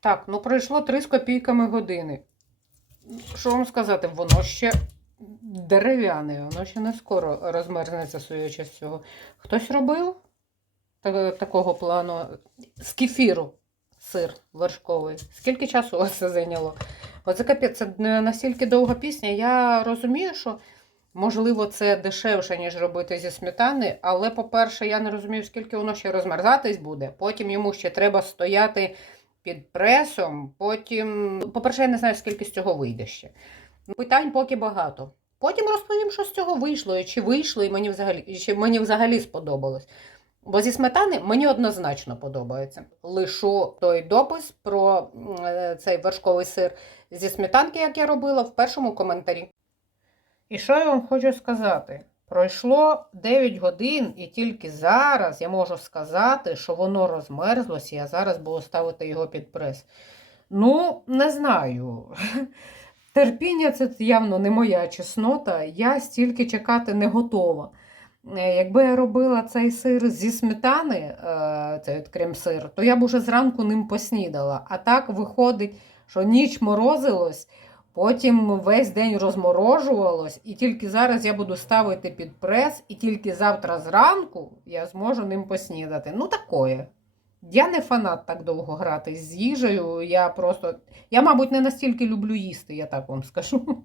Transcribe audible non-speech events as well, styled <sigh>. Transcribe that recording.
Так, ну пройшло 3 з копійками години. Що вам сказати, воно ще дерев'яне, воно ще не скоро розмерзнеться, судячи з цього. Хтось робив такого плану з кефіру сир вершковий. Скільки часу у вас це зайняло? Оце капець, це настільки довга пісня. Я розумію, що можливо це дешевше, ніж робити зі сметани, але, по-перше, я не розумію, скільки воно ще розмерзатись буде. Потім йому ще треба стояти під пресом. Потім, по-перше, я не знаю, скільки з цього вийде ще. Питань поки багато. Потім розповім, що з цього вийшло, і чи вийшло, і мені взагалі, чи мені взагалі сподобалось. Бо зі сметани мені однозначно подобається. Лишу той допис про е, цей вершковий сир зі сметанки, як я робила, в першому коментарі. І що я вам хочу сказати? Пройшло 9 годин, і тільки зараз я можу сказати, що воно розмерзлося, я зараз буду ставити його під прес. Ну, не знаю. <laughs> Терпіння це явно не моя чеснота. Я стільки чекати не готова. Е, Якби я робила цей сир зі сметани, е, цей крем-сир, то я б уже зранку ним поснідала. А так виходить, що ніч морозилось, потім весь день розморожувалось, і тільки зараз я буду ставити під прес, і тільки завтра зранку я зможу ним поснідати. Ну, такое. Я не фанат так довго грати з їжею. Я просто. Я, мабуть, не настільки люблю їсти, я так вам скажу.